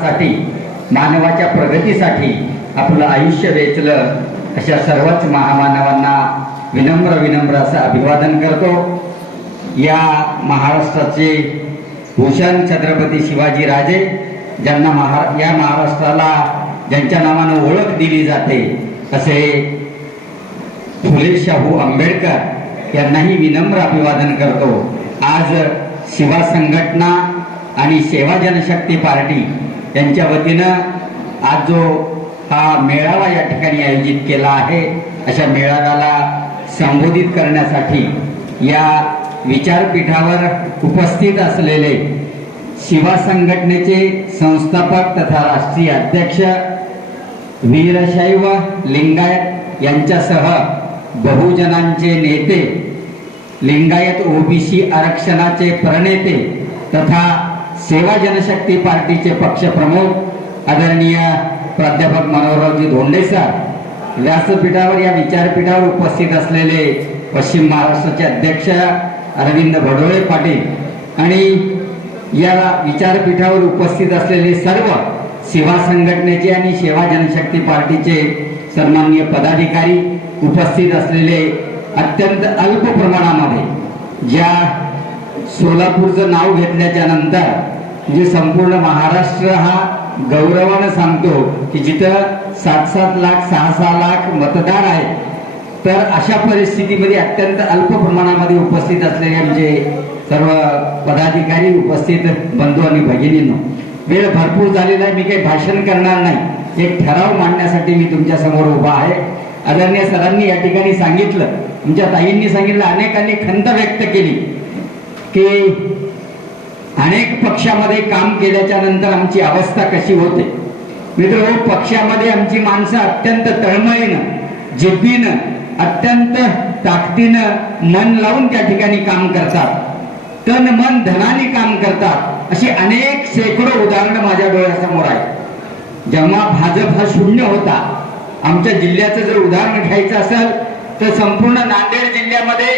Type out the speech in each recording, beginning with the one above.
साठी मानवाच्या प्रगतीसाठी आपलं आयुष्य वेचलं अशा सर्वच महामानवांना विनम्र विनम्र असं अभिवादन करतो. या महाराष्ट्राचे भूषण छत्रपती शिवाजी राजे ज्यांना महा या महाराष्ट्राला ज्यांच्या नावानं ओळख दिली जाते असे फुले शाहू आंबेडकर यांनाही विनम्र अभिवादन करतो. आज शिवा संघटना आणि सेवा जनशक्ती पार्टी त्यांच्या वतीनं आज जो हा मेळावा या ठिकाणी आयोजित केला आहे अशा मेळाव्याला संबोधित करण्यासाठी या विचारपीठावर उपस्थित असलेले शिवा संघटनेचे संस्थापक तथा राष्ट्रीय अध्यक्ष वीरशैव लिंगायत यांच्यासह बहुजनांचे नेते लिंगायत ओबीसी आरक्षणाचे प्रणेते तथा सेवा जनशक्ती पार्टीचे पक्षप्रमुख आदरणीय प्राध्यापक मनोहररावजी धोंडे सर व्यासपीठावर या विचारपीठावर उपस्थित असलेले पश्चिम महाराष्ट्राचे अध्यक्ष अरविंद भडोळे पाटील आणि या विचारपीठावर उपस्थित असलेले सर्व सेवा संघटनेचे आणि सेवा जनशक्ती पार्टीचे सन्माननीय पदाधिकारी उपस्थित असलेले अत्यंत अल्प प्रमाणामध्ये ज्या सोलापूरचं नाव घेतल्याच्या नंतर म्हणजे संपूर्ण महाराष्ट्र हा गौरवानं सांगतो की जिथं सात सात लाख सहा सहा लाख मतदार आहेत तर अशा परिस्थितीमध्ये अत्यंत अल्प प्रमाणामध्ये उपस्थित असलेले म्हणजे सर्व पदाधिकारी उपस्थित बंधू आणि भगिनींनो. वेळ भरपूर झालेला आहे मी काही भाषण करणार नाही. एक ठराव मांडण्यासाठी मी तुमच्यासमोर उभा आहे. आदरणीय सरांनी या ठिकाणी सांगितलं तुमच्या ताईंनी सांगितलं अनेकांनी खंत व्यक्त केली. की अनेक पक्षामध्ये काम केल्याच्यानंतर आमची अवस्था कशी होते? मित्र पक्षामध्ये आमची माणसं अत्यंत तळमळीनं जिद्दीनं अत्यंत ताकदीनं मन लावून त्या ठिकाणी काम करतात. तन मन धनाने काम करतात. अशी अनेक शेकडो उदाहरणं माझ्या डोळ्यासमोर आहेत. जेव्हा भाजप हा शून्य होता आमच्या जिल्ह्याचं जर उदाहरण घ्यायचं असेल तर संपूर्ण नांदेड जिल्ह्यामध्ये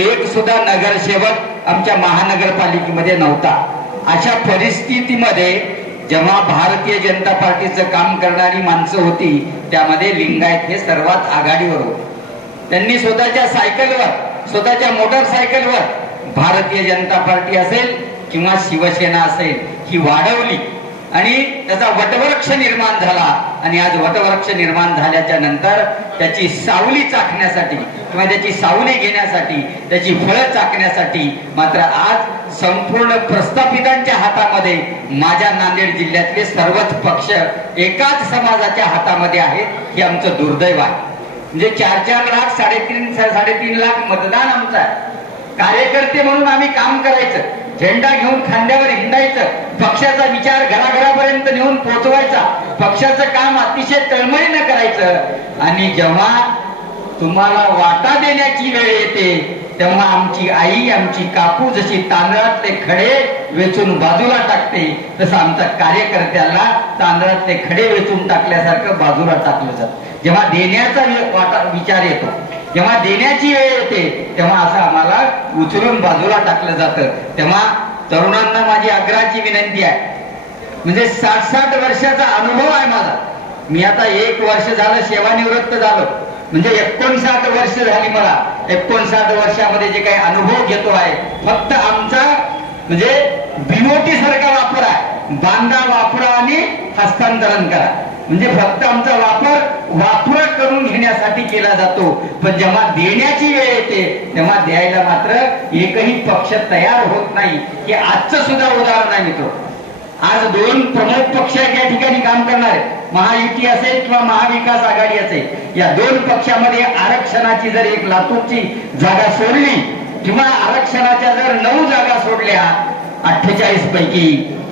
एक सुद्धा नगरसेवक आमच्या महानगरपालिकेमध्ये नव्हता. अशा परिस्थितीमध्ये जेव्हा भारतीय जनता पार्टीचं काम करणारी माणसं होती त्यामध्ये लिंगायत हे सर्वात आघाडीवर होते. त्यांनी स्वतःच्या सायकलवर स्वतःच्या मोटरसायकलवर भारतीय जनता पार्टी असेल किंवा शिवसेना असेल ही वाढवली. आणि त्याचा वटवृक्ष निर्माण झाला. आणि आज वटवृक्ष निर्माण झाल्याच्यानंतर त्याची सावली चाखण्यासाठी किंवा त्याची सावली घेण्यासाठी त्याची फळं चाखण्यासाठी मात्र आज संपूर्ण प्रस्थापितांच्या हातामध्ये माझ्या नांदेड जिल्ह्यातले सर्वच पक्ष एकाच समाजाच्या हातामध्ये आहेत हे आमचं दुर्दैव आहे. म्हणजे चार चार लाख साडेतीन साडेतीन लाख मतदान आमचं आहे. कार्यकर्ते म्हणून आम्ही काम करायचं. झेंडा घेऊन खांद्यावर हिंडायचं पक्षाचा विचार घराघरापर्यंत नेऊन पोहोचवायचा. पक्षाचं काम अतिशय तळमळीनं करायचं. आणि जेव्हा तुम्हाला वाटा देण्याची वेळ येते तेव्हा आमची आई आमची काकू जशी तांदळातले खडे वेचून बाजूला टाकते तसं आमच्या कार्यकर्त्याला तांदळातले खडे वेचून टाकल्यासारखं बाजूला टाकलं जात. जेव्हा देण्याचा वाटा विचार येतो जेव्हा देण्याची वेळ येते तेव्हा असं आम्हाला उचलून बाजूला टाकलं जातं. तेव्हा तरुणांना माझी आग्रहाची विनंती आहे. म्हणजे साठ साठ वर्षाचा अनुभव आहे माझा. मी आता एक वर्ष झालं सेवानिवृत्त झालो. म्हणजे एकोणसाठ वर्ष झाली मला. एकोणसाठ वर्षामध्ये जे काही अनुभव घेतो आहे फक्त आमचा म्हणजे बिनोटी सारखा वापर आहे. बांधा वापरा आणि हस्तांतरण करा. म्हणजे फक्त आमचा वापर वापर करून घेण्यासाठी केला जातो. पण जेव्हा देण्याची वेळ येते तेव्हा द्यायला मात्र एकही पक्ष तयार होत नाही. हे आजचं सुद्धा उदाहरण आहे मित्र. आज दोन प्रमुख पक्ष या ठिकाणी काम करणार आहेत महायुती असेल किंवा महाविकास आघाडी असेल या दोन पक्षामध्ये आरक्षणाची जर एक लातूरची जागा सोडली किंवा आरक्षणाच्या जर नऊ जागा सोडल्या अठ्ठेचाळीस पैकी.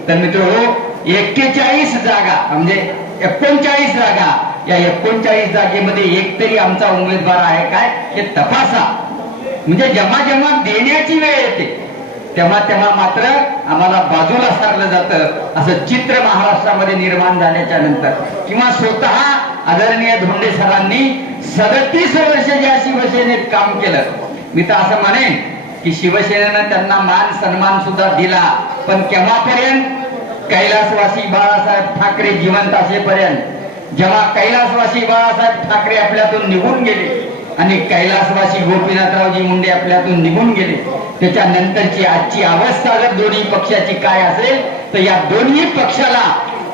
तर मित्र हो, एक्केचाळीस जागा म्हणजे एकोणचाळीस जागा. या एकोणचाळीस जागेमध्ये एक तरी आमचा उमेदवार आहे काय? हे तपासा. म्हणजे जेव्हा जेव्हा देण्याची वेळ येते तेव्हा तेव्हा मात्र आम्हाला बाजूला सारलं जातं. असं चित्र महाराष्ट्रामध्ये निर्माण झाल्याच्यानंतर. किंवा स्वतः आदरणीय धोंडे सरांनी सदतीस वर्ष ज्या शिवसेनेत काम केलं मी तर असं म्हणेन की शिवसेनेनं त्यांना मान सन्मान सुद्धा दिला. पण केव्हापर्यंत कैलासवासी बाळासाहेब ठाकरे जिवंत असेपर्यंत जेव्हा कैलासवासी बाळासाहेब ठाकरे आपल्यातून निघून गेले आणि कैलासवासी गोपीनाथरावजी मुंडे आपल्यातून निघून गेले त्याच्यानंतरची आजची अवस्था जर दोन्ही पक्षाची काय असेल तर या दोन्ही पक्षाला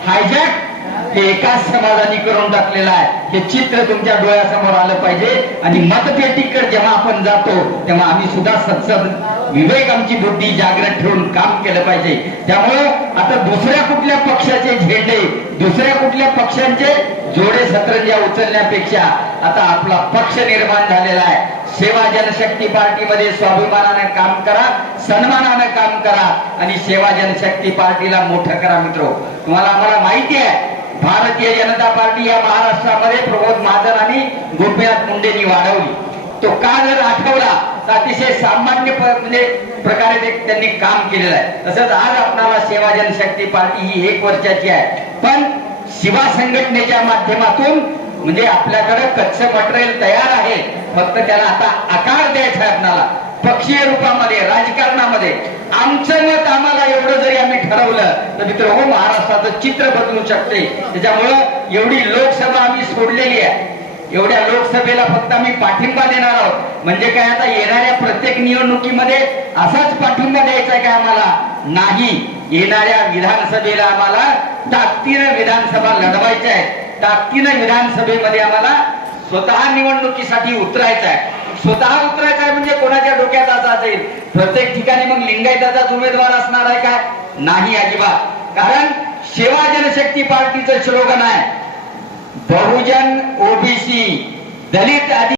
हायजॅक हे एकाच समाजाने करून टाकलेलं आहे. हे चित्र तुमच्या डोळ्यासमोर आलं पाहिजे आणि मतपेटीकडे जेव्हा आपण जातो तेव्हा आम्ही सुद्धा सत्सद विवेक आमची बुद्धी जागृत ठेवून काम केलं पाहिजे. त्यामुळे आता दुसऱ्या कुठल्या पक्षाचे झेंडे दुसऱ्या कुठल्या पक्षांचे जोडे सतरंजा उचलण्यापेक्षा आता आपला पक्ष निर्माण झालेला आहे. सेवा जनशक्ती पार्टीमध्ये स्वाभिमानाने काम करा सन्मानानं काम करा आणि सेवा जनशक्ती पार्टीला मोठं करा मित्र. तुम्हाला आम्हाला माहिती आहे भारतीय जनता पार्टी या महाराष्ट्रामध्ये प्रमोद महाजन आणि गोपीनाथ मुंडेंनी वाढवली. तो का जर आठवला अतिशय सामान्य म्हणजे प्रकारे त्यांनी काम केलेलं आहे. तसंच आज आपणाला सेवा जनशक्ती पार्टी ही एक वर्षाची आहे. पण शिवा संघटनेच्या माध्यमातून म्हणजे आपल्याकडे कच्च मटेरियल तयार आहे. फक्त त्याला आता आकार द्यायचा आहे आपल्याला पक्षीय रूपामध्ये राजकारणामध्ये. आमचं मत आम्हाला एवढं जरी आम्ही ठरवलं तर मित्र हो महाराष्ट्राचं चित्र बदलू शकते. त्याच्यामुळं एवढी लोकसभा आम्ही सोडलेली आहे. एवढ्या लोकसभेला फक्त आम्ही पाठिंबा देणार आहोत. म्हणजे काय आता येणाऱ्या प्रत्येक निवडणुकीमध्ये असाच पाठिंबा द्यायचा आहे का आम्हाला? नाही. येणाऱ्या विधानसभेला आम्हाला ताकदीनं विधानसभा लढवायच्या आहे ताकदीनं विधानसभेमध्ये आम्हाला स्वतः निवडणुकीसाठी उतरायचं आहे. स्वतः उतरायचं आहे म्हणजे कोणाच्या डोक्यात असं असेल? प्रत्येक ठिकाणी मग लिंगायताचाच उमेदवार असणार आहे का? नाही अजिबात. कारण सेवा जनशक्ती पार्टीचं स्लोगन आहे. बहुजन ओबीसी दलित आदि